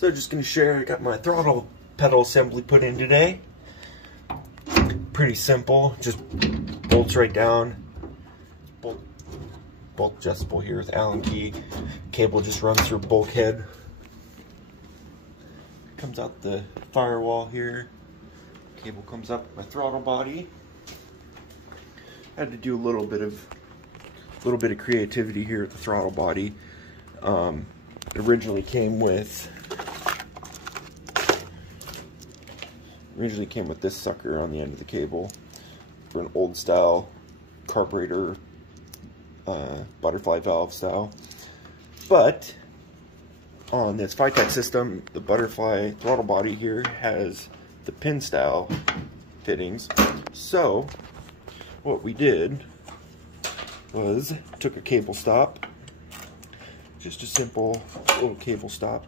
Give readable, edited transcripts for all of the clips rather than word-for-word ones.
So just going to share, I got my throttle pedal assembly put in today. Pretty simple, just bolts right down. Bolt adjustable here with Allen key. Cable just runs through bulkhead. Comes out the firewall here. Cable comes up my throttle body. Had to do a little bit of creativity here at the throttle body. It originally came with this sucker on the end of the cable for an old style carburetor butterfly valve style, but on this Fabricate system, the butterfly throttle body here has the pin style fittings. So what we did was took a cable stop, just a simple little cable stop,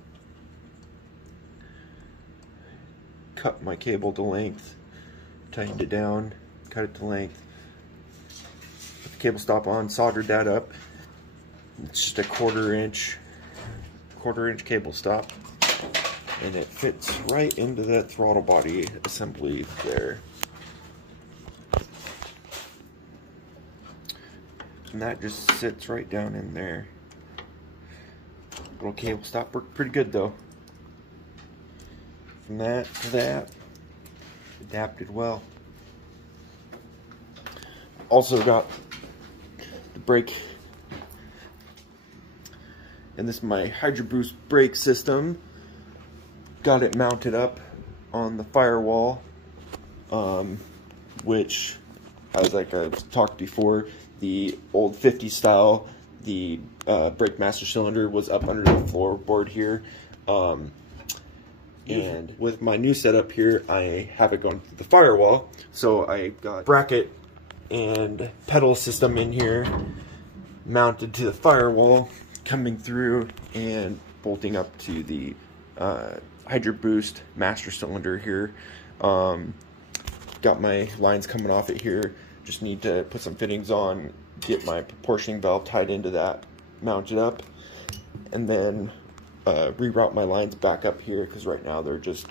cut my cable to length, tightened it down, cut it to length, put the cable stop on, soldered that up. It's just a quarter inch cable stop, and it fits right into that throttle body assembly there. And that just sits right down in there. Little cable stop worked pretty good though. From that to that, adapted well. Also got the brake, and this is my Hydro Boost brake system. Got it mounted up on the firewall, which, as like I've talked before, the old 50 style, the brake master cylinder was up under the floorboard here. And with my new setup here, I have it going through the firewall. So I got bracket and pedal system in here mounted to the firewall, coming through and bolting up to the Hydro Boost master cylinder here. Got my lines coming off it here. Just need to put some fittings on, get my proportioning valve tied into that, mounted up, and then reroute my lines back up here, because right now they're just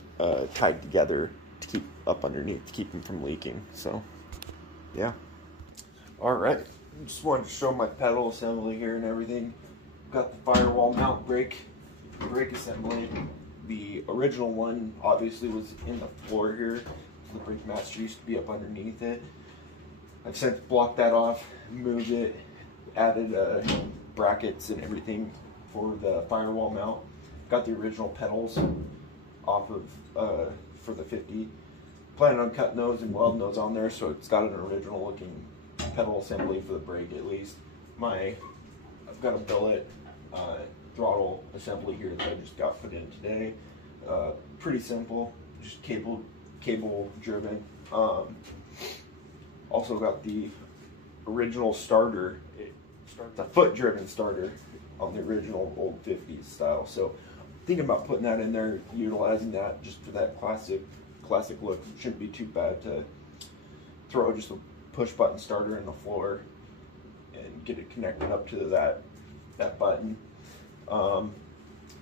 tied together to keep up underneath, to keep them from leaking. So yeah. Alright, just wanted to show my pedal assembly here and everything. Got the firewall mount brake assembly. The original one obviously was in the floor here. The brake master used to be up underneath it. I've since blocked that off, moved it, added brackets and everything for the firewall mount. Got the original pedals off of for the 50. Planning on cutting those and welding those on there, so it's got an original looking pedal assembly for the brake at least. I've got a billet throttle assembly here that I just got put in today. Pretty simple, just cable driven. Also got the original starter. It's a foot driven starter on the original old 50s style. So thinking about putting that in there, utilizing that just for that classic look. It shouldn't be too bad to throw just a push button starter in the floor and get it connected up to that button. One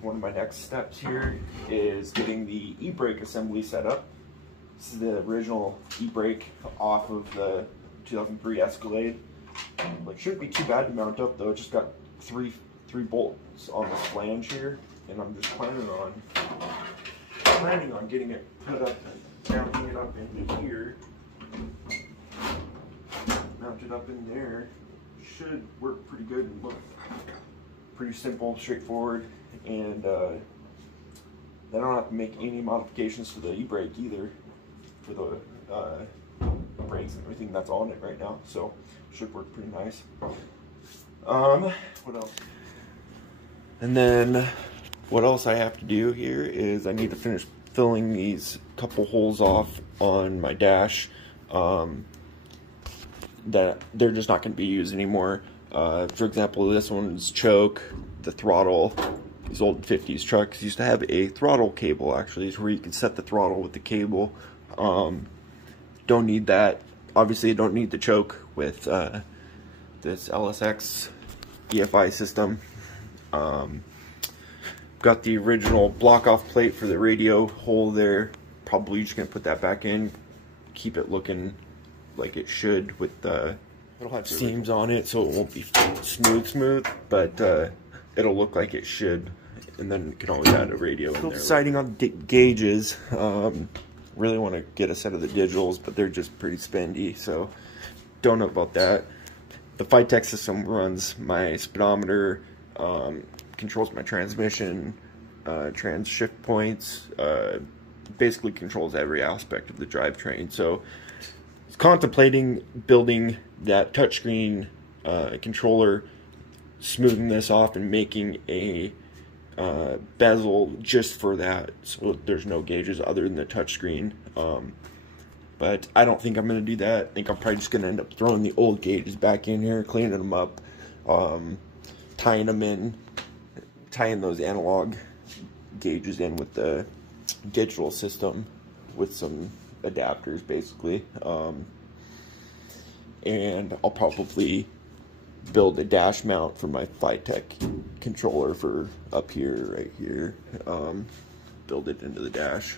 of my next steps here is getting the e-brake assembly set up. This is the original e-brake off of the 2003 Escalade. It shouldn't be too bad to mount up though. It just got three bolts on this flange here, and I'm just planning on getting it put up, mounting it up into here, mounted up in there. Should work pretty good and look pretty simple, straightforward, and then I don't have to make any modifications to the e-brake either, for the brakes and everything that's on it right now, so should work pretty nice. What else? And then what else I have to do here is I need to finish filling these couple holes off on my dash that they're just not going to be used anymore. For example, this one's choke, the throttle. These old 50s trucks used to have a throttle cable, actually. It's where you can set the throttle with the cable. Don't need that. Obviously, you don't need the choke with this LSX EFI system. Got the original block off plate for the radio hole there. Probably just gonna put that back in, keep it looking like it should with the seams on it, so it won't be smooth, but it'll look like it should. And then you can always add a radio in there. Deciding on gauges. Really want to get a set of the digitals, but they're just pretty spendy, so don't know about that. The Fabricate system runs my speedometer, controls my transmission, trans shift points, basically controls every aspect of the drivetrain. So I was contemplating building that touchscreen controller, smoothing this off and making a bezel just for that, so there's no gauges other than the touchscreen. But I don't think I'm going to do that. I think I'm probably just going to end up throwing the old gauges back in here, cleaning them up, tying them in, tying those analog gauges in with the digital system with some adapters basically. And I'll probably build a dash mount for my Fabricate controller for up here, right here. Build it into the dash.